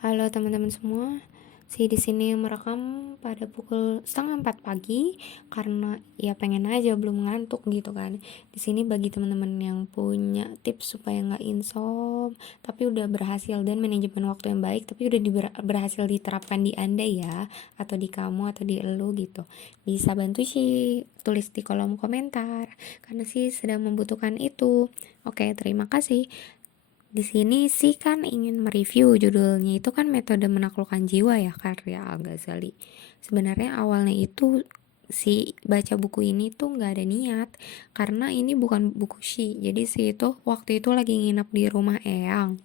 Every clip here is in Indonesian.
Halo teman-teman semua, di sini merekam pada pukul 3:30 pagi karena ya pengen aja belum ngantuk gitu kan. Di sini bagi teman-teman yang punya tips supaya nggak insom, tapi udah berhasil dan manajemen waktu yang baik, tapi udah berhasil diterapkan di Anda ya, atau di kamu atau di elu gitu. Bisa bantu sih tulis di kolom komentar karena sih sedang membutuhkan itu. Oke, terima kasih. Di sini sih kan ingin mereview judulnya itu kan metode menaklukkan jiwa ya karya Al-Ghazali. Sebenarnya awalnya itu si baca buku ini tuh nggak ada niat karena ini bukan buku sih. Jadi sih itu waktu itu lagi nginep di rumah Eyang.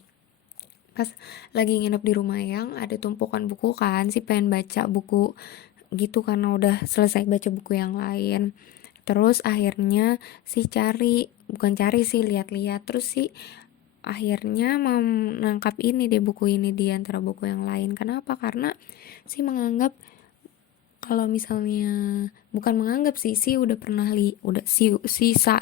Pas lagi nginep di rumah Eyang ada tumpukan buku kan sih pengen baca buku gitu karena udah selesai baca buku yang lain. Terus akhirnya sih bukan cari sih lihat-lihat terus sih akhirnya menangkap ini deh buku ini di antara buku yang lain. Kenapa? Karena sih menganggap kalau misalnya bukan menganggap sih udah pernah udah saya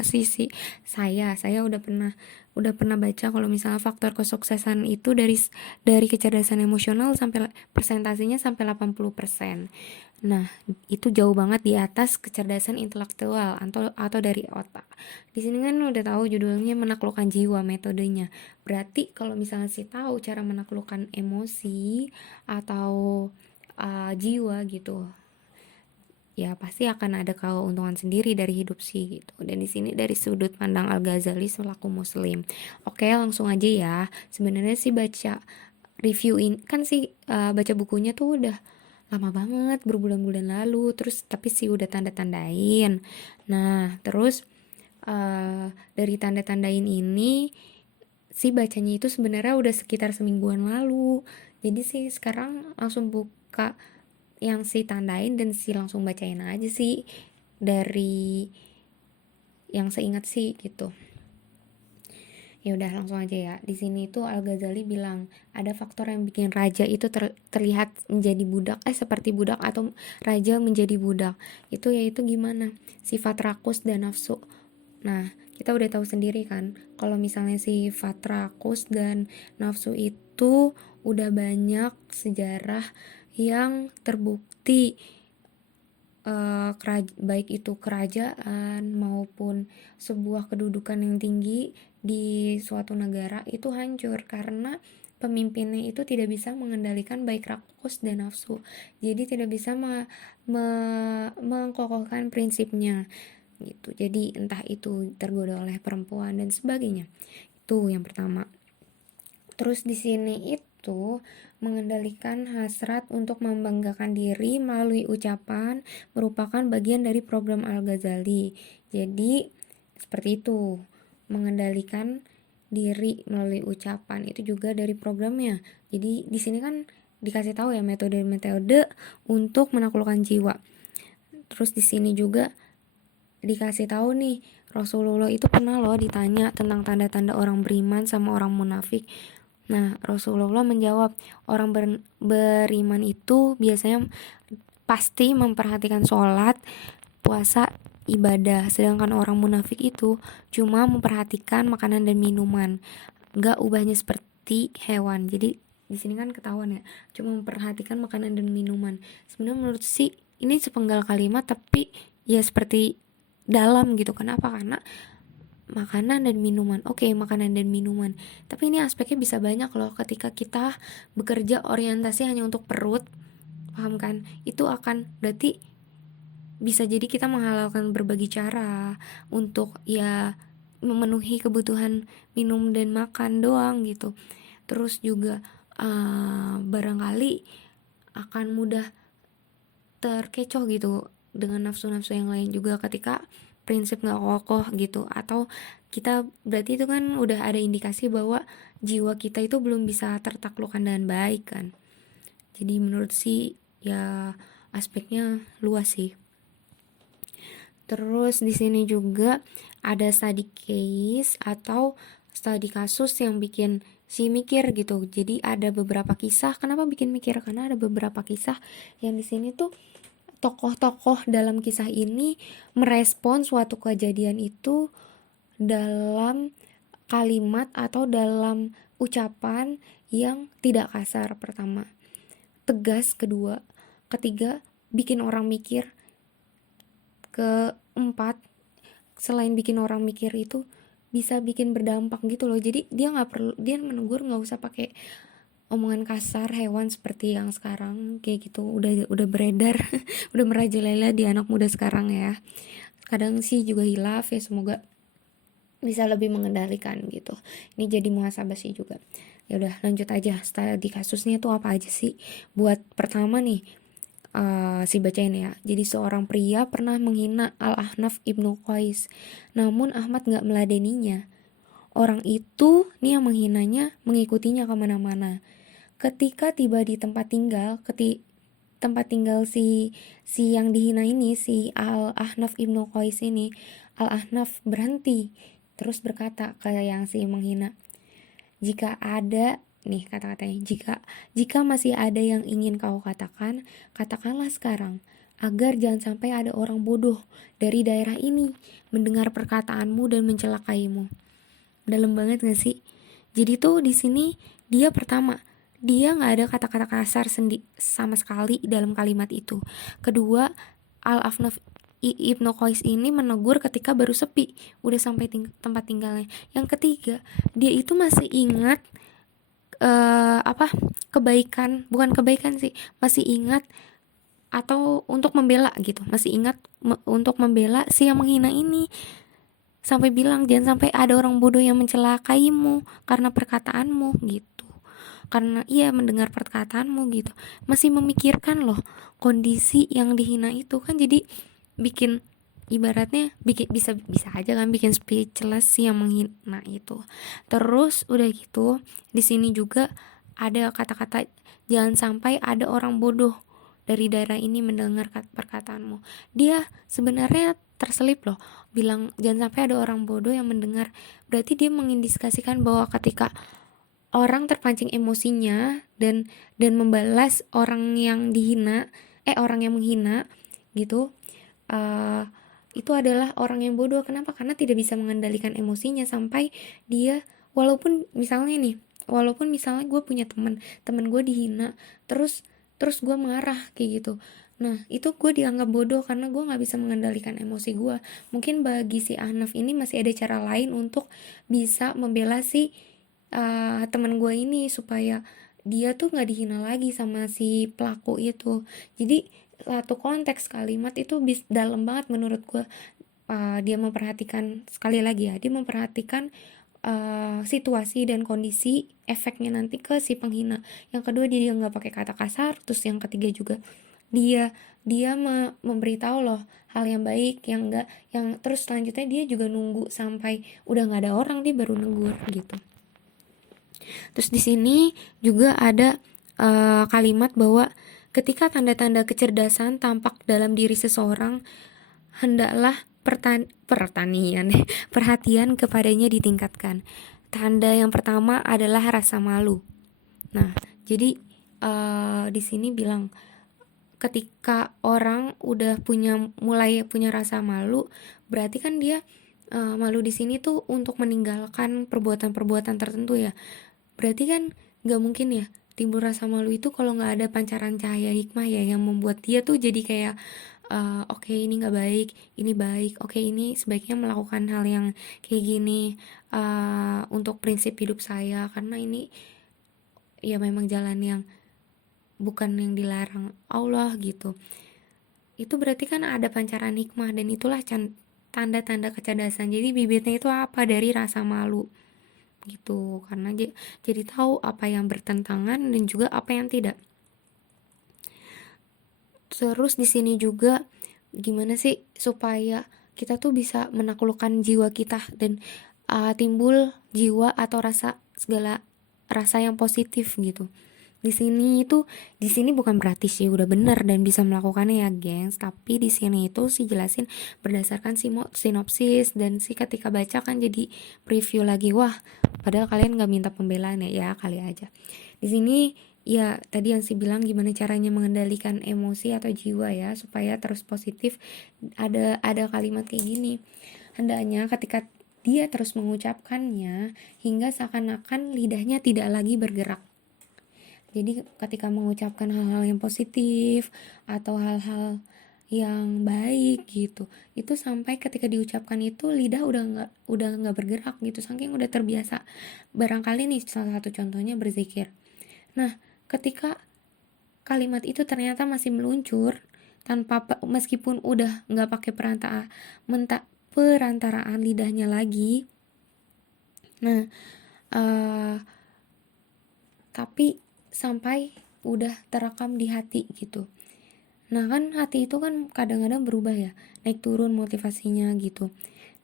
udah pernah baca kalau misalnya faktor kesuksesan itu dari kecerdasan emosional sampai persentasinya sampai 80%. Nah, itu jauh banget di atas kecerdasan intelektual atau dari otak. Di sini kan udah tahu judulnya menaklukkan jiwa metodenya. Berarti kalau misalnya sih tahu cara menaklukkan emosi atau jiwa gitu, ya pasti akan ada keuntungan sendiri dari hidup sih gitu. Dan di sini dari sudut pandang Al-Ghazali selaku muslim. Oke, langsung aja ya. Sebenarnya sih baca reviewin kan sih baca bukunya tuh udah lama banget, berbulan-bulan lalu. Terus tapi sih udah tanda-tandain. Nah, terus dari tanda-tandain ini sih bacanya itu sebenarnya udah sekitar semingguan lalu. Jadi sih sekarang langsung buka yang si tandain dan si langsung bacain aja sih dari yang seingat sih gitu. Ya udah langsung aja ya. Di sini tuh Al-Ghazali bilang ada faktor yang bikin raja itu terlihat menjadi budak, seperti budak atau raja menjadi budak. Itu yaitu gimana? Sifat rakus dan nafsu. Nah, kita udah tahu sendiri kan, kalau misalnya sifat rakus dan nafsu itu udah banyak sejarah yang terbukti baik itu kerajaan maupun sebuah kedudukan yang tinggi di suatu negara itu hancur karena pemimpinnya itu tidak bisa mengendalikan baik rakus dan nafsu. Jadi tidak bisa mengkokohkan prinsipnya gitu. Jadi entah itu tergoda oleh perempuan dan sebagainya. Itu yang pertama. Terus di sini itu mengendalikan hasrat untuk membanggakan diri melalui ucapan merupakan bagian dari program Al-Ghazali. Jadi seperti itu, mengendalikan diri melalui ucapan itu juga dari programnya. Jadi di sini kan dikasih tahu ya metode-metode untuk menaklukkan jiwa. Terus di sini juga dikasih tahu nih Rasulullah itu pernah loh ditanya tentang tanda-tanda orang beriman sama orang munafik. Nah, Rasulullah menjawab, orang beriman itu biasanya pasti memperhatikan sholat, puasa, ibadah. Sedangkan orang munafik itu cuma memperhatikan makanan dan minuman. Gak ubahnya seperti hewan. Jadi di sini kan ketahuan ya, cuma memperhatikan makanan dan minuman. Sebenarnya menurut sih ini sepenggal kalimat tapi ya seperti dalam gitu. Kenapa? Karena makanan dan minuman. Oke, makanan dan minuman. Tapi ini aspeknya bisa banyak loh ketika kita bekerja orientasi hanya untuk perut. Paham kan? Itu akan berarti bisa jadi kita menghalalkan berbagai cara untuk ya memenuhi kebutuhan minum dan makan doang gitu. Terus juga barangkali akan mudah terkecoh gitu dengan nafsu-nafsu yang lain juga ketika prinsip nggak kokoh gitu. Atau kita berarti itu kan udah ada indikasi bahwa jiwa kita itu belum bisa tertaklukkan dengan baik kan. Jadi menurut sih ya aspeknya luas sih. Terus di sini juga ada study case atau studi kasus yang bikin si mikir gitu. Jadi ada beberapa kisah. Kenapa bikin mikir? Karena ada beberapa kisah yang di sini tuh tokoh-tokoh dalam kisah ini merespon suatu kejadian itu dalam kalimat atau dalam ucapan yang tidak kasar pertama, tegas kedua, ketiga bikin orang mikir, keempat selain bikin orang mikir itu bisa bikin berdampak gitu loh. Jadi dia nggak perlu, dia menegur nggak usah pakai omongan kasar hewan seperti yang sekarang kayak gitu, udah beredar udah merajalela di anak muda sekarang ya. Kadang sih juga hilaf ya, semoga bisa lebih mengendalikan gitu. Ini jadi muhasabah sih juga. Ya udah lanjut aja, di kasusnya tuh apa aja sih. Buat pertama nih, si bacain ya. Jadi seorang pria pernah menghina Al-Ahnaf Ibnu Qais, namun Ahmad gak meladeninya. Orang itu nih yang menghinanya mengikutinya kemana-mana. Ketika tiba di tempat tinggal, tempat tinggal si yang dihina ini, si Al-Ahnaf Ibnu Qais ini, Al-Ahnaf berhenti terus berkata ke yang si menghina, jika ada nih kata-katanya, jika masih ada yang ingin kau katakan, katakanlah sekarang, agar jangan sampai ada orang bodoh dari daerah ini mendengar perkataanmu dan mencelakaimu. Dalam banget gak sih? Jadi tuh di sini dia pertama, dia nggak ada kata-kata kasar sama sekali dalam kalimat itu. Kedua, Al-Afnaf Ibnu Qais ini menegur ketika baru sepi, udah sampai tempat tinggalnya. Yang ketiga, dia itu masih ingat kebaikan, bukan kebaikan sih, masih ingat atau untuk membela gitu, masih ingat untuk membela si yang menghina ini, sampai bilang jangan sampai ada orang bodoh yang mencelakaimu karena perkataanmu gitu, karena ia mendengar perkataanmu gitu. Masih memikirkan loh kondisi yang dihina itu kan, jadi bikin ibaratnya bisa aja kan bikin speechless sih yang menghina itu. Terus udah gitu di sini juga ada kata-kata jangan sampai ada orang bodoh dari daerah ini mendengar perkataanmu. Dia sebenarnya terselip loh bilang jangan sampai ada orang bodoh yang mendengar, berarti dia mengindikasikan bahwa ketika orang terpancing emosinya dan membalas orang yang orang yang menghina gitu, itu adalah orang yang bodoh. Kenapa? Karena tidak bisa mengendalikan emosinya sampai dia, walaupun misalnya gue punya temen gue dihina, terus gue marah kayak gitu. Nah itu gue dianggap bodoh karena gue nggak bisa mengendalikan emosi gue. Mungkin bagi si Ahnaf ini masih ada cara lain untuk bisa membela si teman gue ini supaya dia tuh nggak dihina lagi sama si pelaku itu. Jadi satu konteks kalimat itu dalam banget menurut gue. Dia memperhatikan, sekali lagi ya, dia memperhatikan situasi dan kondisi efeknya nanti ke si penghina. Yang kedua dia nggak pakai kata kasar. Terus yang ketiga juga dia memberitahu loh hal yang baik, yang enggak, yang terus selanjutnya dia juga nunggu sampai udah nggak ada orang dia baru negur gitu. Terus di sini juga ada kalimat bahwa ketika tanda-tanda kecerdasan tampak dalam diri seseorang, hendaklah perhatian kepadanya ditingkatkan. Tanda yang pertama adalah rasa malu. Nah, jadi di sini bilang ketika orang udah mulai punya rasa malu, berarti kan dia malu di sini tuh untuk meninggalkan perbuatan-perbuatan tertentu ya. Berarti kan nggak mungkin ya timbul rasa malu itu kalau nggak ada pancaran cahaya hikmah ya, yang membuat dia tuh jadi kayak oke, ini nggak baik, ini baik, oke ini sebaiknya melakukan hal yang kayak gini untuk prinsip hidup saya, karena ini ya memang jalan yang bukan yang dilarang Allah gitu. Itu berarti kan ada pancaran hikmah, dan itulah tanda-tanda kecerdasan. Jadi bibitnya itu apa? Dari rasa malu gitu, karena jadi tahu apa yang bertentangan dan juga apa yang tidak. Terus di sini juga gimana sih supaya kita tuh bisa menaklukkan jiwa kita dan timbul jiwa atau segala rasa yang positif gitu. Di sini bukan berarti sih udah bener dan bisa melakukannya ya gengs, tapi di sini itu sih jelasin berdasarkan sinopsis, dan sih ketika baca kan jadi preview lagi, wah padahal kalian nggak minta pembelaan ya kali aja. Di sini ya tadi yang sih bilang gimana caranya mengendalikan emosi atau jiwa ya supaya terus positif. Ada kalimat kayak gini, hendaknya ketika dia terus mengucapkannya hingga seakan-akan lidahnya tidak lagi bergerak. Jadi ketika mengucapkan hal-hal yang positif atau hal-hal yang baik gitu, itu sampai ketika diucapkan itu lidah udah nggak bergerak gitu, saking udah terbiasa. Barangkali nih salah satu contohnya berzikir. Nah, ketika kalimat itu ternyata masih meluncur tanpa meskipun udah nggak pakai perantaraan lidahnya lagi. Nah, tapi sampai udah terekam di hati gitu. Nah kan hati itu kan kadang-kadang berubah ya, naik turun motivasinya gitu.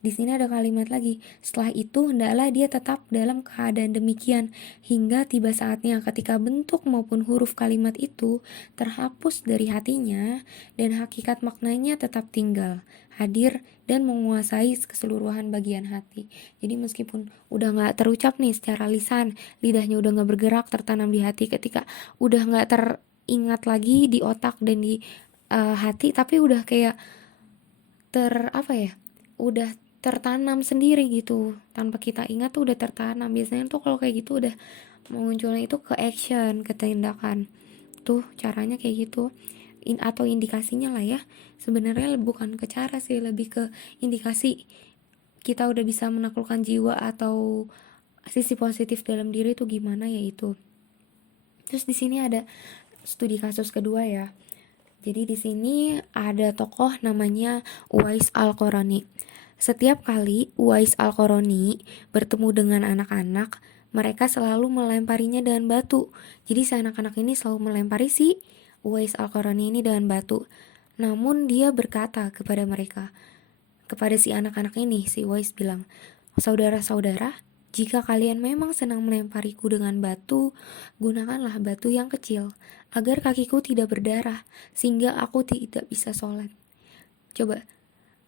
Di sini ada kalimat lagi, setelah itu hendaklah dia tetap dalam keadaan demikian hingga tiba saatnya ketika bentuk maupun huruf kalimat itu terhapus dari hatinya dan hakikat maknanya tetap tinggal, hadir dan menguasai keseluruhan bagian hati. Jadi meskipun udah gak terucap nih secara lisan, lidahnya udah gak bergerak, tertanam di hati, ketika udah gak teringat lagi di otak dan di hati, tapi udah kayak udah tertanam sendiri gitu, tanpa kita ingat tuh udah tertanam. Biasanya tuh kalau kayak gitu udah munculnya itu ke action, ke tindakan. Tuh caranya kayak gitu. Atau indikasinya lah ya. Sebenarnya bukan ke cara sih, lebih ke indikasi kita udah bisa menaklukkan jiwa atau sisi positif dalam diri itu gimana ya itu. Terus di sini ada studi kasus kedua ya. Jadi di sini ada tokoh namanya Uwais Al-Qarani. Setiap kali Uwais Al-Qarani bertemu dengan anak-anak, mereka selalu melemparinya dengan batu. Jadi si anak-anak ini selalu melempari si Uwais Al-Qarani ini dengan batu. Namun dia berkata kepada mereka, kepada si anak-anak ini, si Uwais bilang, "Saudara-saudara, jika kalian memang senang melempariku dengan batu, gunakanlah batu yang kecil, agar kakiku tidak berdarah, sehingga aku tidak bisa sholat." Coba,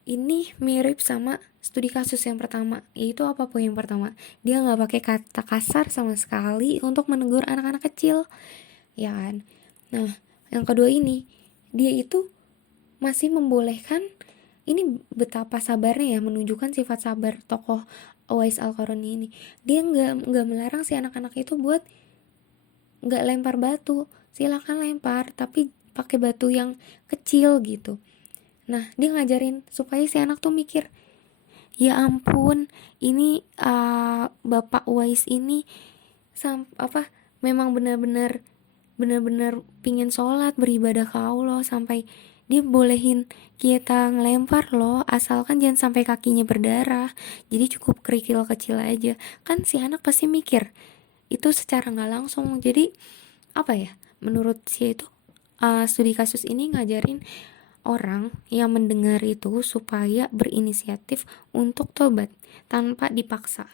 ini mirip sama studi kasus yang pertama, yaitu apa poin yang pertama? Dia gak pakai kata kasar sama sekali untuk menegur anak-anak kecil, ya kan? Nah, yang kedua ini, dia itu masih membolehkan, ini betapa sabarnya ya, menunjukkan sifat sabar tokoh Uwais Al-Qarani ini. Dia nggak melarang si anak-anak itu buat nggak lempar batu, silakan lempar, tapi pakai batu yang kecil gitu. Nah, dia ngajarin supaya si anak tuh mikir, ya ampun, ini Bapak Uwais ini memang benar-benar pingin sholat, beribadah ke Allah, sampai dia bolehin kita ngelempar loh, asalkan jangan sampai kakinya berdarah, jadi cukup kerikil kecil aja. Kan si anak pasti mikir itu secara gak langsung. Jadi menurut si itu studi kasus ini ngajarin orang yang mendengar itu supaya berinisiatif untuk tobat tanpa dipaksa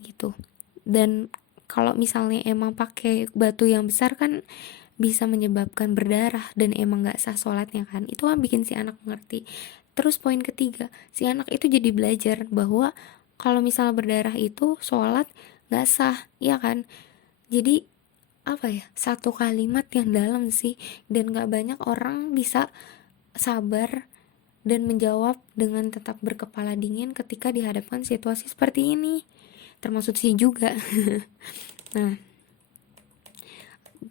gitu. Dan kalau misalnya emang pakai batu yang besar kan bisa menyebabkan berdarah dan emang gak sah sholatnya kan, itu kan bikin si anak mengerti. Terus poin ketiga, si anak itu jadi belajar bahwa kalau misalnya berdarah itu sholat gak sah, ya kan. Jadi satu kalimat yang dalam sih, dan gak banyak orang bisa sabar dan menjawab dengan tetap berkepala dingin ketika dihadapkan situasi seperti ini, termasuk sih juga. Nah,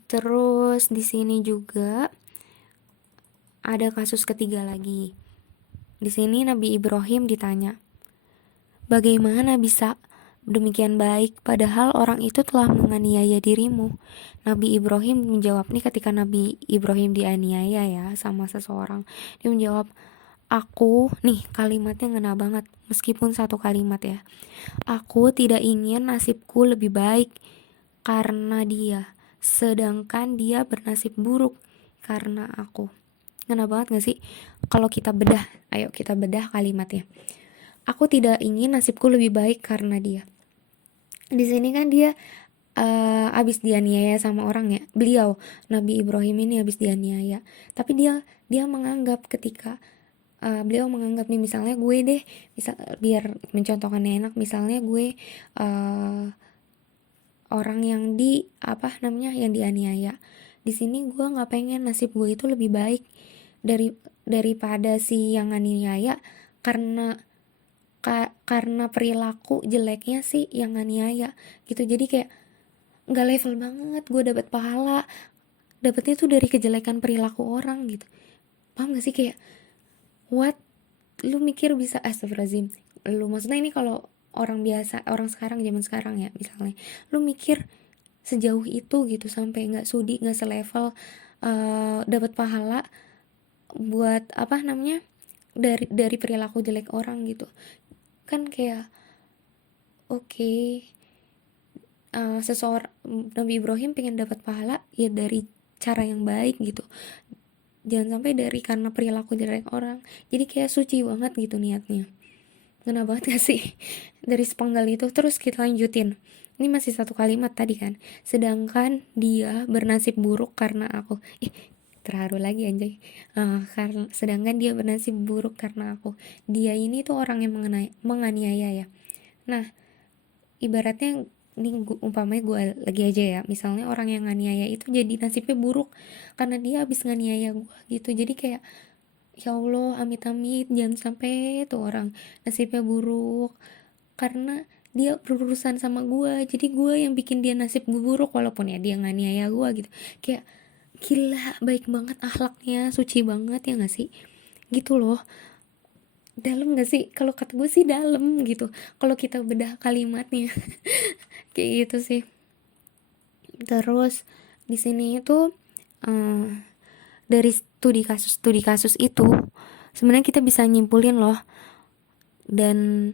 terus di sini juga ada kasus ketiga lagi. Di sini Nabi Ibrahim ditanya, "Bagaimana bisa demikian baik padahal orang itu telah menganiaya dirimu?" Nabi Ibrahim menjawab, nih ketika Nabi Ibrahim dianiaya ya sama seseorang, dia menjawab, kalimatnya ngena banget, meskipun satu kalimat ya. "Aku tidak ingin nasibku lebih baik karena dia, sedangkan dia bernasib buruk karena aku." Ngena banget gak sih? Kalau kita bedah, ayo kita bedah kalimatnya. Aku tidak ingin nasibku lebih baik karena dia. Di sini kan dia abis dianiaya sama orang ya. Beliau Nabi Ibrahim ini abis dianiaya. Tapi dia menganggap ketika beliau menganggap nih, misalnya gue deh, biar mencontohkannya enak, misalnya gue orang yang yang dianiaya. Di sini gue nggak pengen nasib gue itu lebih baik daripada si yang nganiaya karena perilaku jeleknya sih yang nganiaya gitu. Jadi kayak nggak level banget gue dapat pahala, dapetnya tuh dari kejelekan perilaku orang gitu. Paham gak sih? Kayak what, lu mikir bisa, astagfirullahaladzim, lu maksudnya ini kalau orang biasa, orang sekarang, zaman sekarang ya misalnya, lu mikir sejauh itu gitu, sampai nggak sudi, nggak selevel, dapat pahala buat apa namanya, dari perilaku jelek orang gitu kan. Kayak oke, okay, seseorang, Nabi Ibrahim pengen dapat pahala ya dari cara yang baik gitu, jangan sampai dari karena perilaku jelek orang. Jadi kayak suci banget gitu niatnya. Ngena banget gak sih? Dari sepenggal itu. Terus kita lanjutin, ini masih satu kalimat tadi kan, sedangkan dia bernasib buruk karena aku. Terharu lagi anjay. Karena sedangkan dia bernasib buruk karena aku. Dia ini tuh orang yang menganiaya ya. Nah, ibaratnya ini umpamanya gue lagi aja ya, misalnya orang yang nganiaya itu jadi nasibnya buruk karena dia habis nganiaya gue gitu. Jadi kayak ya Allah, amit-amit jangan sampai tuh orang nasibnya buruk karena dia berurusan sama gue, jadi gue yang bikin dia nasib buruk walaupun ya dia nganiaya gue gitu. Kayak gila, baik banget akhlaknya, suci banget ya gak sih, gitu loh. Dalam gak sih? Kalau kata gue sih dalam gitu kalau kita bedah kalimatnya. Kayak gitu sih. Terus di sini itu uh, dari studi kasus itu sebenarnya kita bisa nyimpulin loh. Dan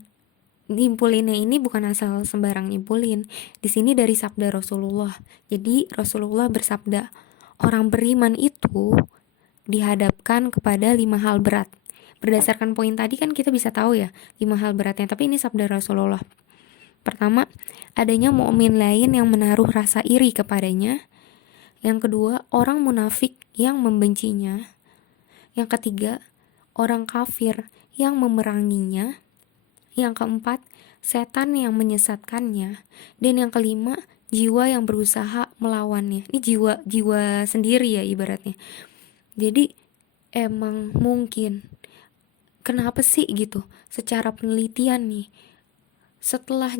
nyimpulinnya ini bukan asal sembarang nyimpulin. Di sini dari sabda Rasulullah. Jadi Rasulullah bersabda, orang beriman itu dihadapkan kepada 5 hal berat. Berdasarkan poin tadi kan kita bisa tahu ya 5 hal beratnya, tapi ini sabda Rasulullah. Pertama, adanya mukmin lain yang menaruh rasa iri kepadanya. Yang kedua, orang munafik yang membencinya. Yang ketiga, orang kafir yang memeranginya. Yang keempat, setan yang menyesatkannya. Dan yang kelima, jiwa yang berusaha melawannya. Ini jiwa sendiri ya ibaratnya. Jadi emang mungkin, kenapa sih gitu, secara penelitian nih, setelah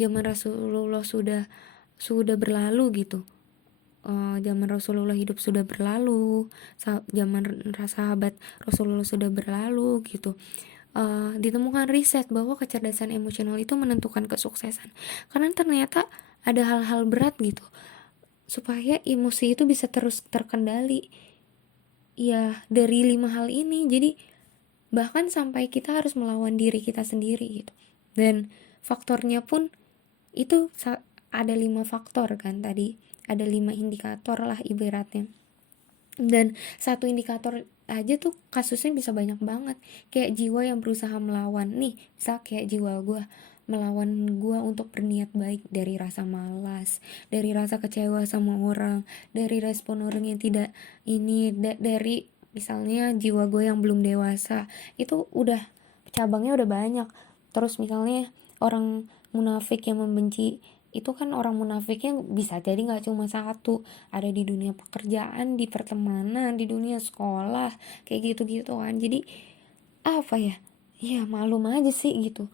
zaman Rasulullah sudah berlalu gitu, zaman Rasulullah hidup sudah berlalu, zaman sahabat Rasulullah sudah berlalu gitu, ditemukan riset bahwa kecerdasan emosional itu menentukan kesuksesan. Karena ternyata ada hal-hal berat gitu supaya emosi itu bisa terus terkendali ya, dari 5 hal ini. Jadi bahkan sampai kita harus melawan diri kita sendiri gitu. Dan faktornya pun itu ada 5 faktor kan tadi, ada 5 indikator lah ibaratnya. Dan satu indikator aja tuh kasusnya bisa banyak banget. Kayak jiwa yang berusaha melawan nih, misal kayak jiwa gue melawan gue untuk berniat baik dari rasa malas, dari rasa kecewa sama orang, dari respon orang yang tidak ini, dari misalnya jiwa gue yang belum dewasa, itu udah cabangnya udah banyak. Terus misalnya orang munafik yang membenci, itu kan orang munafiknya bisa jadi nggak cuma satu, ada di dunia pekerjaan, di pertemanan, di dunia sekolah, kayak gitu-gitu kan. Jadi apa ya, ya malum aja sih gitu,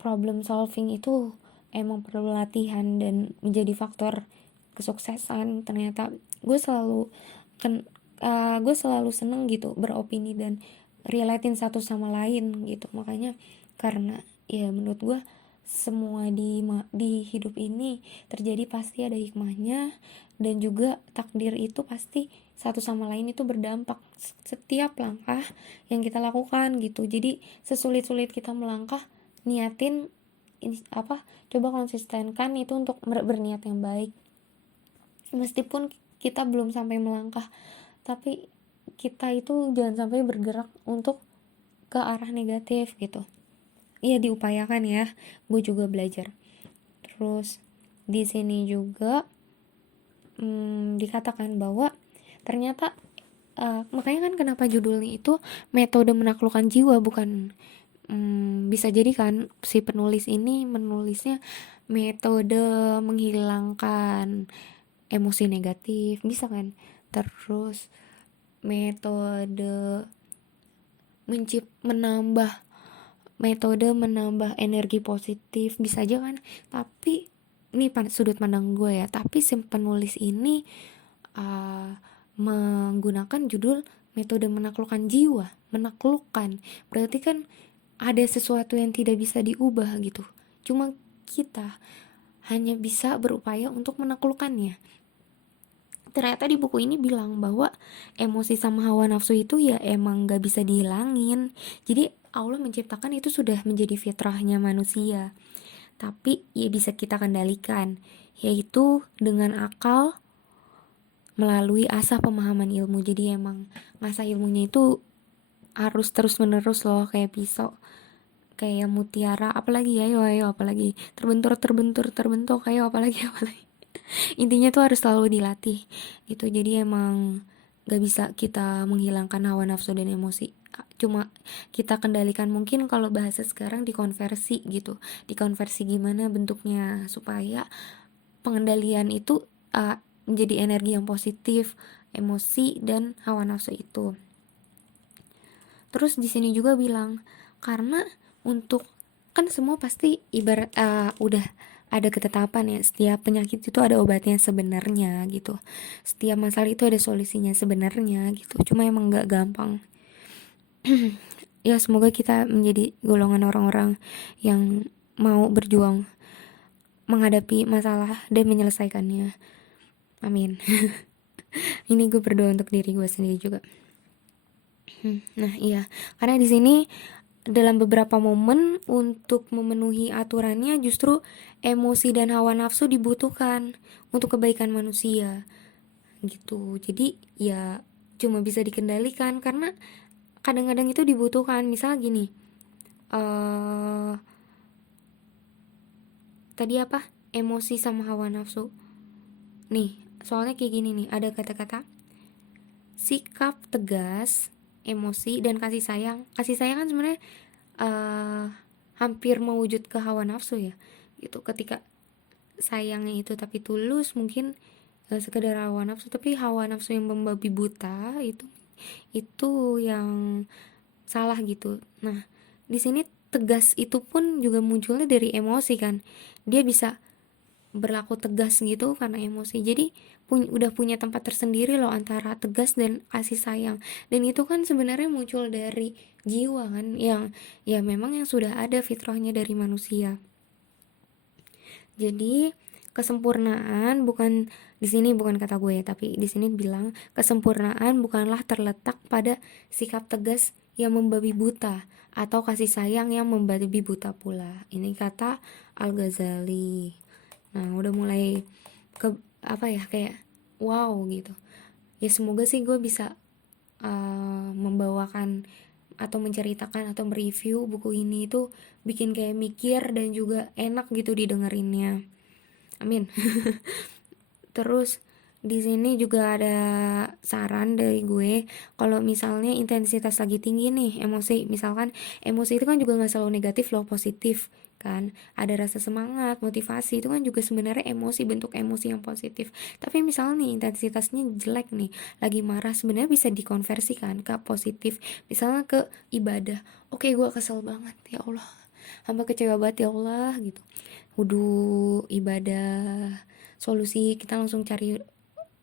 problem solving itu emang perlu latihan dan menjadi faktor kesuksesan. Ternyata gue selalu seneng gitu beropini dan relatein satu sama lain gitu. Makanya karena ya menurut gue semua di hidup ini terjadi pasti ada hikmahnya, dan juga takdir itu pasti satu sama lain itu berdampak setiap langkah yang kita lakukan gitu. Jadi sesulit-sulit kita melangkah, niatin ini apa, coba konsistenkan itu untuk berniat yang baik. Meskipun kita belum sampai melangkah, tapi kita itu jangan sampai bergerak untuk ke arah negatif gitu. Iya, diupayakan ya, gue juga belajar. Terus di sini juga dikatakan bahwa ternyata makanya kan kenapa judulnya itu metode menaklukkan jiwa, bukan bisa jadi kan si penulis ini menulisnya metode menghilangkan emosi negatif, bisa kan. Terus metode menambah energi positif, bisa aja kan. Tapi ini sudut pandang gue ya, tapi si penulis ini uh, menggunakan judul metode menaklukkan jiwa. Menaklukkan berarti kan ada sesuatu yang tidak bisa diubah gitu, cuma kita hanya bisa berupaya untuk menaklukkannya. Ternyata di buku ini bilang bahwa emosi sama hawa nafsu itu ya emang gak bisa dihilangin. Jadi Allah menciptakan itu sudah menjadi fitrahnya manusia, tapi ya bisa kita kendalikan, yaitu dengan akal melalui asah pemahaman ilmu. Jadi emang ngasah ilmunya itu harus terus menerus loh, kayak pisau, kayak mutiara, apalagi ayo apalagi terbentur ayo apalagi intinya tuh harus selalu dilatih gitu. Jadi emang gak bisa kita menghilangkan hawa nafsu dan emosi, cuma kita kendalikan. Mungkin kalau bahasa sekarang dikonversi gitu, dikonversi gimana bentuknya supaya pengendalian itu menjadi energi yang positif, emosi dan hawa nafsu itu. Terus di sini juga bilang karena untuk kan semua pasti ibarat udah ada ketetapan ya, setiap penyakit itu ada obatnya sebenarnya gitu, setiap masalah itu ada solusinya sebenarnya gitu, cuma emang nggak gampang. Ya semoga kita menjadi golongan orang-orang yang mau berjuang menghadapi masalah dan menyelesaikannya, amin. Ini gue berdoa untuk diri gue sendiri juga. Nah iya, karena di sini dalam beberapa momen untuk memenuhi aturannya justru emosi dan hawa nafsu dibutuhkan untuk kebaikan manusia gitu. Jadi ya cuma bisa dikendalikan karena kadang-kadang itu dibutuhkan. Misal gini, tadi apa, emosi sama hawa nafsu nih, soalnya kayak gini nih, ada kata-kata sikap tegas, emosi dan kasih sayang. Kasih sayang kan sebenarnya hampir mewujud ke hawa nafsu ya gitu. Ketika sayangnya itu tapi tulus, mungkin gak sekedar hawa nafsu, tapi hawa nafsu yang membabi buta itu yang salah gitu. Nah di sini tegas itu pun juga munculnya dari emosi kan, dia bisa berlaku tegas gitu karena emosi. Jadi udah punya tempat tersendiri loh antara tegas dan kasih sayang, dan itu kan sebenarnya muncul dari jiwa kan, yang ya memang yang sudah ada fitrahnya dari manusia. Jadi kesempurnaan bukan, di sini bukan kata gue ya, tapi di sini bilang kesempurnaan bukanlah terletak pada sikap tegas yang membabi buta atau kasih sayang yang membabi buta pula. Ini kata Al-Ghazali. Nah udah mulai ke apa ya, kayak wow gitu ya. Semoga sih gue bisa membawakan atau menceritakan atau mereview buku ini itu bikin kayak mikir dan juga enak gitu didengerinnya, amin. Terus di sini juga ada saran dari gue, kalau misalnya intensitas lagi tinggi nih emosi, misalkan emosi itu kan juga nggak selalu negatif loh, positif kan, ada rasa semangat, motivasi, itu kan juga sebenarnya emosi, bentuk emosi yang positif. Tapi misalnya nih intensitasnya jelek nih, lagi marah, sebenarnya bisa dikonversikan ke positif, misalnya ke ibadah. Oke, gue kesel banget ya Allah, hamba kecewa banget ya Allah gitu, wudhu, ibadah, solusi, kita langsung cari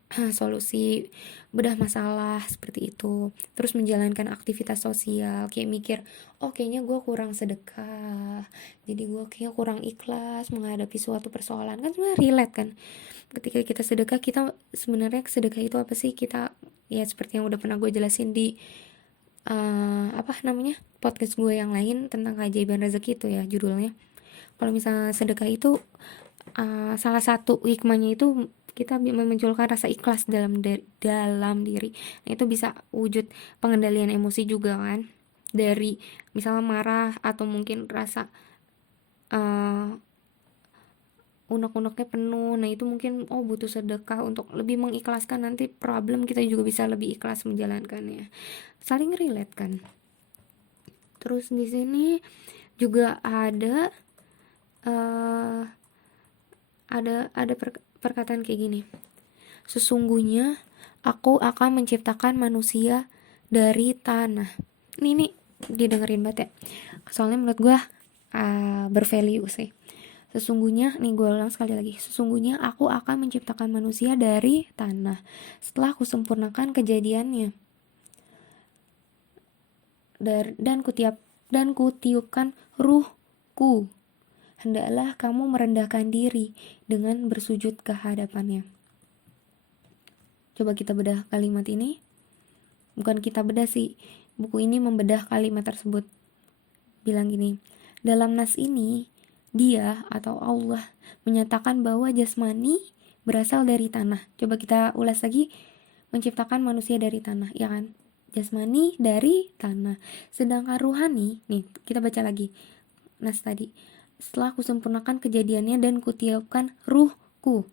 solusi, bedah masalah seperti itu. Terus menjalankan aktivitas sosial, kayak mikir, oh kayaknya gue kurang sedekah, jadi gue kayaknya kurang ikhlas menghadapi suatu persoalan. Kan sebenarnya relate kan, ketika kita sedekah, kita sebenarnya sedekah itu apa sih, kita ya seperti yang udah pernah gue jelasin di podcast gue yang lain tentang keajaiban rezeki itu ya judulnya. Kalau misalnya sedekah itu salah satu hikmahnya itu kita memunculkan rasa ikhlas dalam diri. Nah, itu bisa wujud pengendalian emosi juga kan, dari misalnya marah atau mungkin rasa unek-uneknya penuh. Nah itu mungkin butuh sedekah untuk lebih mengikhlaskan, nanti problem kita juga bisa lebih ikhlas menjalankannya. Saling relate kan. Terus di sini juga ada perkataan kayak gini, sesungguhnya aku akan menciptakan manusia dari tanah. Ini didengerin banget ya, soalnya menurut gue bervalue sih. Sesungguhnya, nih gue ulang sekali lagi, sesungguhnya aku akan menciptakan manusia dari tanah setelah kusempurnakan kejadiannya, dan kutiupkan ruhku. Hendaklah kamu merendahkan diri dengan bersujud ke hadapannya. Coba kita bedah kalimat ini. Bukan kita bedah sih, buku ini membedah kalimat tersebut. Bilang gini, dalam nas ini, dia atau Allah menyatakan bahwa jasmani berasal dari tanah. Coba kita ulas lagi, menciptakan manusia dari tanah, ya kan? Jasmani dari tanah. Sedangkan ruhani, nih kita baca lagi nas tadi. Setelah kusempurnakan kejadiannya dan kutiupkan ruhku.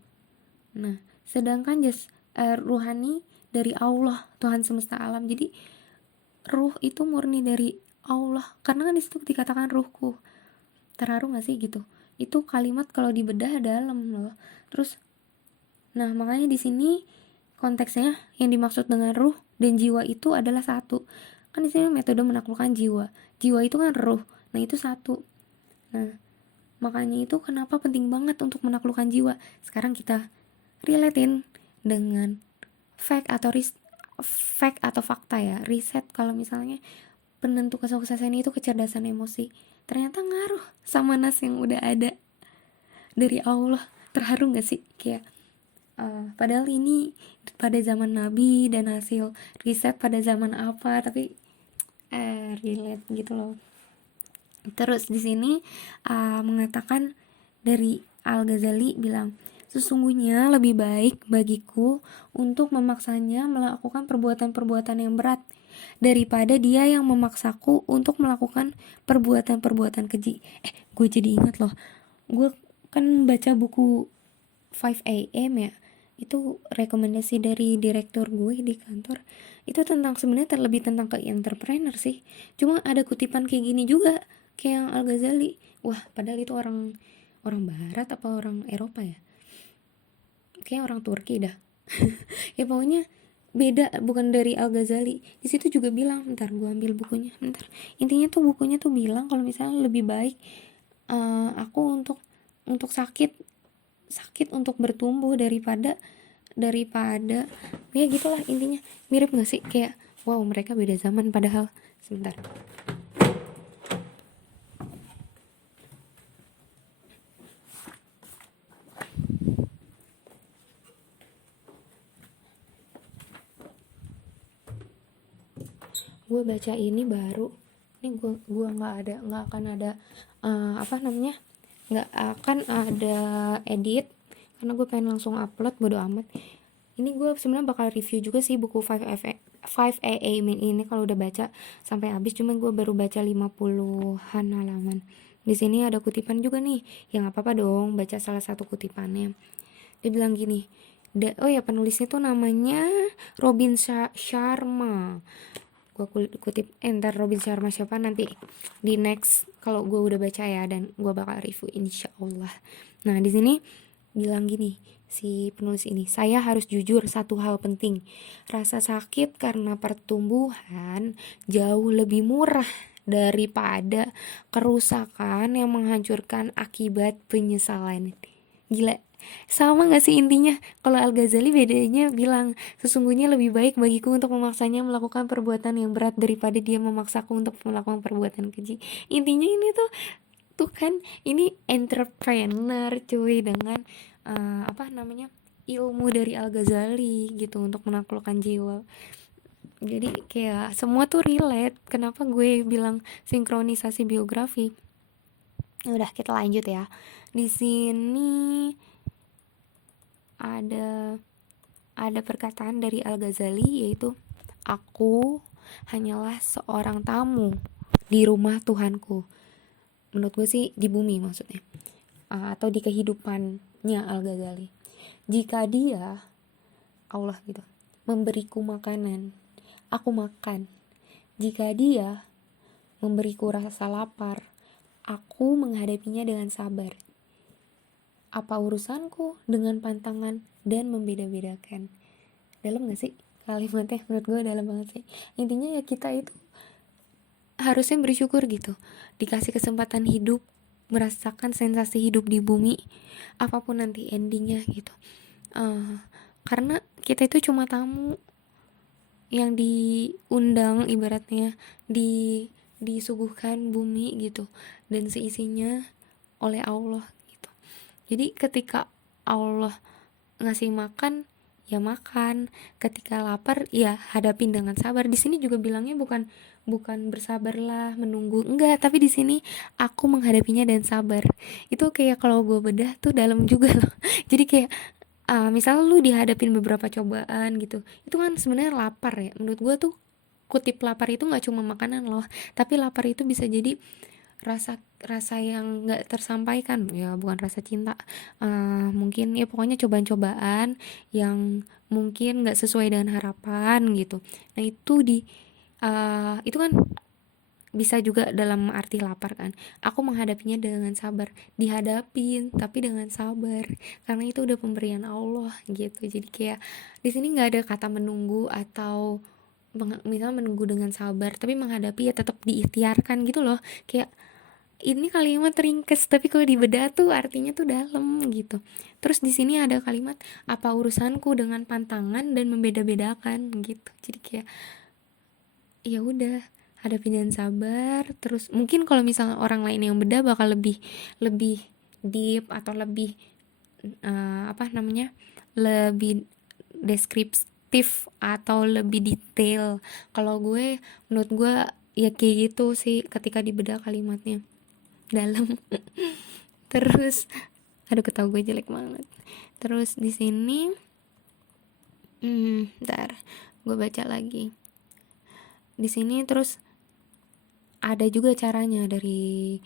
Nah, sedangkan ruhani dari Allah, Tuhan semesta alam. Jadi ruh itu murni dari Allah, karena kan disitu dikatakan ruhku. Terharu gak sih gitu? Itu kalimat kalau dibedah dalam loh. Terus, nah makanya di sini konteksnya yang dimaksud dengan ruh dan jiwa itu adalah satu. Kan di sini metode menaklukkan jiwa. Jiwa itu kan ruh. Nah itu satu. Nah makanya itu kenapa penting banget untuk menaklukkan jiwa. Sekarang kita relatein dengan fact atau fakta ya. Riset kalau misalnya penentu kesuksesan itu kecerdasan emosi, ternyata ngaruh sama nas yang udah ada dari Allah. Terharu gak sih? Kayak padahal ini pada zaman Nabi dan hasil riset pada zaman apa, tapi relate gitu loh. Terus di sini mengatakan dari Al-Ghazali bilang, sesungguhnya lebih baik bagiku untuk memaksanya melakukan perbuatan-perbuatan yang berat daripada dia yang memaksaku untuk melakukan perbuatan-perbuatan keji. Gue jadi ingat loh, gue kan baca buku 5 AM ya, itu rekomendasi dari direktur gue di kantor. Itu tentang, sebenarnya terlebih tentang ke entrepreneur sih, cuma ada kutipan kayak gini juga kayak yang Al-Ghazali. Wah, padahal itu orang barat apa orang Eropa ya, kayak orang Turki dah. Ya pokoknya beda, bukan dari Al-Ghazali. Di situ juga bilang, bentar gue ambil bukunya, bentar. Intinya tuh bukunya tuh bilang kalau misalnya lebih baik aku untuk sakit untuk bertumbuh daripada ya gitulah intinya. Mirip gak sih? Kayak wow, mereka beda zaman padahal. Sebentar. Gue baca ini baru, ini gue nggak akan ada nggak akan ada edit karena gue pengen langsung upload, bodo amat. Ini gue sebenarnya bakal review juga sih buku 5 AM ini kalau udah baca sampai habis, cuma gue baru baca 50-an halaman. Di sini ada kutipan juga nih, yang apa-apa dong baca salah satu kutipannya. Dia bilang gini, penulisnya tuh namanya Robin Sharma. Gue kutip, ntar Robin Sharma siapa nanti di next kalau gue udah baca ya, dan gue bakal review insyaallah. Nah di sini bilang gini si penulis ini, saya harus jujur satu hal penting, rasa sakit karena pertumbuhan jauh lebih murah daripada kerusakan yang menghancurkan akibat penyesalan. Gila, sama gak sih intinya? Kalau Al-Ghazali bedanya bilang, sesungguhnya lebih baik bagiku untuk memaksanya melakukan perbuatan yang berat daripada dia memaksaku untuk melakukan perbuatan keji. Intinya ini tuh kan ini entrepreneur cuy, dengan ilmu dari Al-Ghazali gitu untuk menaklukkan jiwa. Jadi kayak semua tuh relate. Kenapa gue bilang sinkronisasi biografi? Udah, kita lanjut ya. Di sini ada perkataan dari Al-Ghazali, yaitu aku hanyalah seorang tamu di rumah Tuhanku. Menurut gue sih di bumi maksudnya, atau di kehidupannya Al-Ghazali. Jika dia, Allah gitu, memberiku makanan, aku makan. Jika dia memberiku rasa lapar, aku menghadapinya dengan sabar. Apa urusanku dengan pantangan dan membeda-bedakan? Dalam gak sih kalimatnya? Menurut gue dalam banget sih. Intinya ya kita itu harusnya bersyukur gitu, dikasih kesempatan hidup merasakan sensasi hidup di bumi, apapun nanti endingnya gitu. Karena kita itu cuma tamu yang diundang, ibaratnya disuguhkan bumi gitu, dan seisinya oleh Allah gitu. Jadi ketika Allah ngasih makan, ya makan. Ketika lapar, ya hadapin dengan sabar. Di sini juga bilangnya bukan bukan bersabarlah, menunggu, enggak, tapi di sini aku menghadapinya dan sabar. Itu kayak kalau gue bedah tuh dalam juga loh. Jadi kayak misal lu dihadapin beberapa cobaan gitu, itu kan sebenarnya lapar ya. Menurut gue tuh kutip lapar itu nggak cuma makanan loh, tapi lapar itu bisa jadi rasa rasa yang nggak tersampaikan, ya bukan rasa cinta, mungkin ya pokoknya cobaan-cobaan yang mungkin nggak sesuai dengan harapan gitu. Nah itu itu kan bisa juga dalam arti lapar kan. Aku menghadapinya dengan sabar, dihadapin tapi dengan sabar, karena itu udah pemberian Allah gitu. Jadi kayak di sini nggak ada kata menunggu atau misal menunggu dengan sabar, tapi menghadapi ya tetap diikhtiarkan gitu loh. Kayak ini kalimat ringkes tapi kalau dibedah tuh artinya tuh dalam gitu. Terus di sini ada kalimat apa urusanku dengan pantangan dan membeda-bedakan gitu. Jadi kayak ya udah, hadapi dengan sabar. Terus mungkin kalau misalnya orang lain yang beda bakal lebih lebih deep atau lebih apa namanya, lebih deskriptif atau lebih detail. Kalau gue, menurut gue ya kayak gitu sih ketika dibedah kalimatnya dalam. Terus aduh ketawa gue jelek banget. Terus di sini ntar gue baca lagi di sini. Terus ada juga caranya di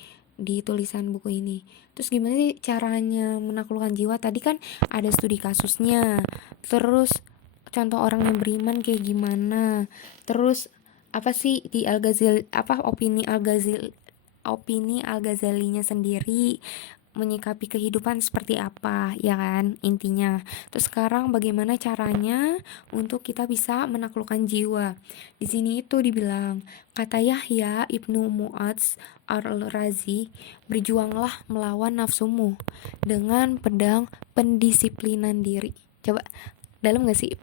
tulisan buku ini. Terus gimana sih caranya menaklukkan jiwa? Tadi kan ada studi kasusnya. Terus contoh orang yang beriman kayak gimana? Terus apa sih di Al-Ghazali, apa opini Al-Ghazalinya sendiri menyikapi kehidupan seperti apa, ya kan intinya. Terus sekarang bagaimana caranya untuk kita bisa menaklukkan jiwa? Di sini itu dibilang, kata Yahya Ibnu Mu'adz Ar-Razi, berjuanglah melawan nafsumu dengan pedang pendisiplinan diri. Coba, dalam gak sih?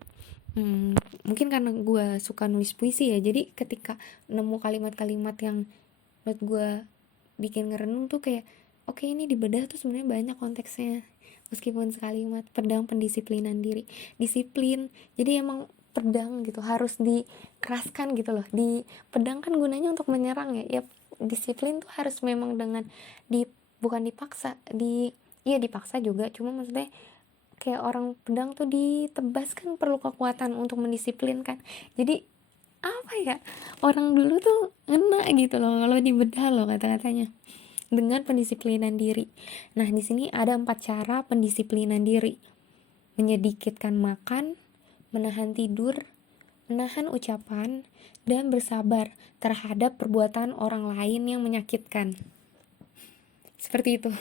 Mungkin karena gue suka nulis puisi ya, jadi ketika nemu kalimat-kalimat yang menurut gue bikin ngerenung tuh kayak oke, ini dibedah tuh sebenarnya banyak konteksnya. Meskipun sekalimat pedang pendisiplinan diri, disiplin, jadi emang pedang gitu harus dikeraskan gitu loh. Di pedang kan gunanya untuk menyerang ya, ya disiplin tuh harus memang dengan bukan dipaksa, iya dipaksa juga, cuma maksudnya kayak orang pedang tuh ditebas kan perlu kekuatan untuk mendisiplinkan. Jadi apa ya, orang dulu tuh ngena gitu loh kalau dibedah loh kata-katanya dengan pendisiplinan diri. Nah di sini ada 4 cara pendisiplinan diri: menyedikitkan makan, menahan tidur, menahan ucapan, dan bersabar terhadap perbuatan orang lain yang menyakitkan. Seperti itu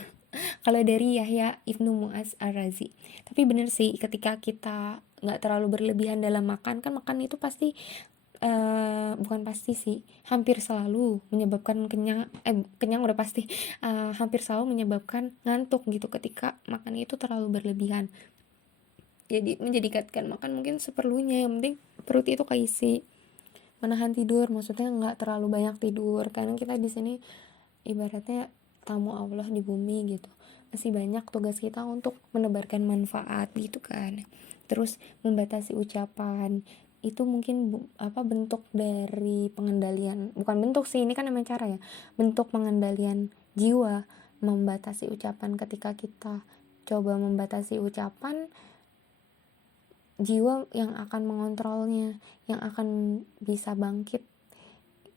kalau dari Yahya Ibnu Mu'adz Ar-Razi. Tapi bener sih, ketika kita nggak terlalu berlebihan dalam makan, kan makan itu pasti bukan pasti sih, hampir selalu menyebabkan kenyang. Kenyang udah pasti, hampir selalu menyebabkan ngantuk gitu ketika makan itu terlalu berlebihan. Jadi menjadikan makan mungkin seperlunya, yang penting perut itu keisi. Menahan tidur maksudnya nggak terlalu banyak tidur, karena kita di sini ibaratnya tamu Allah di bumi gitu, masih banyak tugas kita untuk menebarkan manfaat gitu kan. Terus membatasi ucapan itu mungkin bentuk dari pengendalian, bukan bentuk sih, ini kan namanya cara ya, bentuk pengendalian jiwa. Membatasi ucapan, ketika kita coba membatasi ucapan, jiwa yang akan mengontrolnya, yang akan bisa bangkit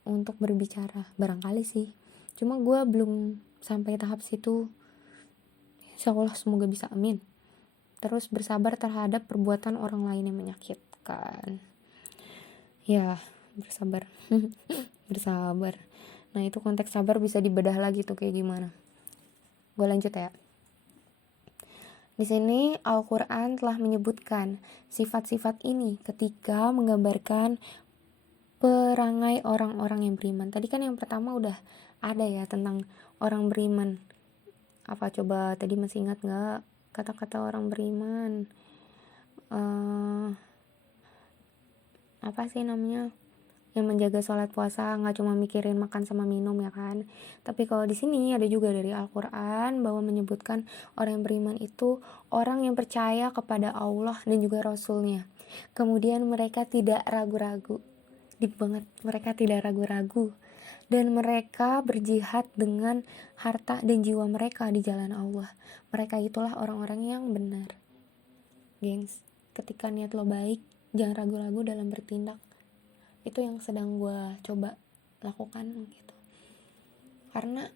untuk berbicara barangkali sih. Cuma gue belum sampai tahap situ, insyaallah semoga bisa, amin. Terus bersabar terhadap perbuatan orang lain yang menyakitkan, ya bersabar. Bersabar, nah itu konteks sabar bisa dibedah lagi tuh kayak gimana. Gue lanjut ya. Di sini Al-Quran telah menyebutkan sifat-sifat ini ketika menggambarkan perangai orang-orang yang beriman. Tadi kan yang pertama udah ada ya tentang orang beriman Apa coba tadi masih ingat gak kata-kata orang beriman? Apa sih namanya, yang menjaga sholat puasa nggak cuma mikirin makan sama minum ya kan. Tapi kalau di sini ada juga dari Al-Quran bahwa menyebutkan orang yang beriman itu orang yang percaya kepada Allah dan juga Rasulnya, kemudian mereka tidak ragu-ragu. Deep banget, mereka tidak ragu-ragu dan mereka berjihad dengan harta dan jiwa mereka di jalan Allah. Mereka itulah orang-orang yang benar. Gengs, ketika niat lo baik, jangan ragu-ragu dalam bertindak. Itu yang sedang gue coba lakukan gitu. Karena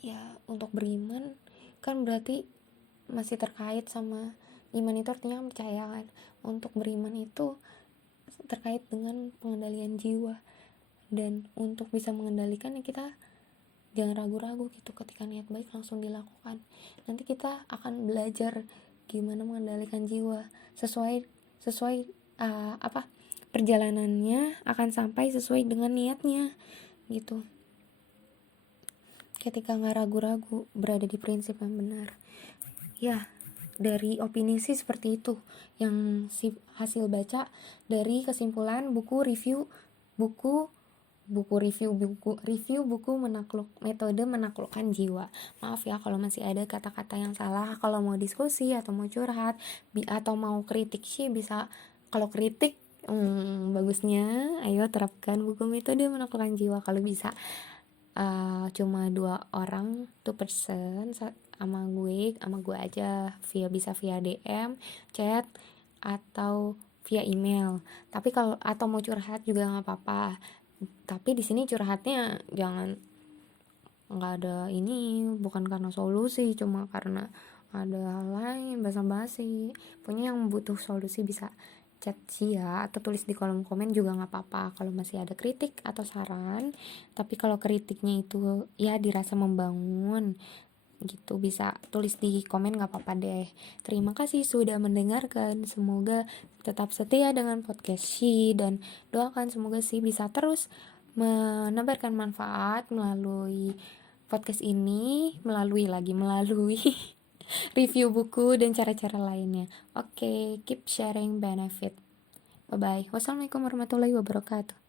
ya untuk beriman kan berarti masih terkait sama iman, itu artinya percaya kan. Untuk beriman itu terkait dengan pengendalian jiwa, dan untuk bisa mengendalikan ya kita jangan ragu-ragu gitu. Ketika niat baik langsung dilakukan. Nanti kita akan belajar gimana mengendalikan jiwa sesuai perjalanannya akan sampai sesuai dengan niatnya gitu. Ketika nggak ragu-ragu berada di prinsip yang benar. Ya, dari opini sih seperti itu yang hasil baca dari kesimpulan buku review buku metode menaklukkan jiwa. Maaf ya kalau masih ada kata-kata yang salah. Kalau mau diskusi atau mau curhat atau mau kritik sih bisa. Kalau kritik bagusnya ayo terapkan buku metode menaklukkan jiwa kalau bisa. Cuma 2 orang, 2 person sama gue aja, bisa via DM, chat, atau via email. Tapi kalau atau mau curhat juga nggak apa-apa. Tapi di sini curhatnya jangan nggak ada ini, bukan karena solusi, cuma karena ada hal lain, basa-basi. Punya yang butuh solusi bisa chat sih ya, atau tulis di kolom komen juga nggak apa-apa kalau masih ada kritik atau saran. Tapi kalau kritiknya itu ya dirasa membangun gitu, bisa tulis di komen, nggak apa-apa deh. Terima kasih sudah mendengarkan, semoga tetap setia dengan podcast Shi, dan doakan semoga Shi bisa terus menebarkan manfaat melalui podcast ini, melalui review buku dan cara-cara lainnya. Oke, keep sharing benefit. Bye bye. Wassalamualaikum warahmatullahi wabarakatuh.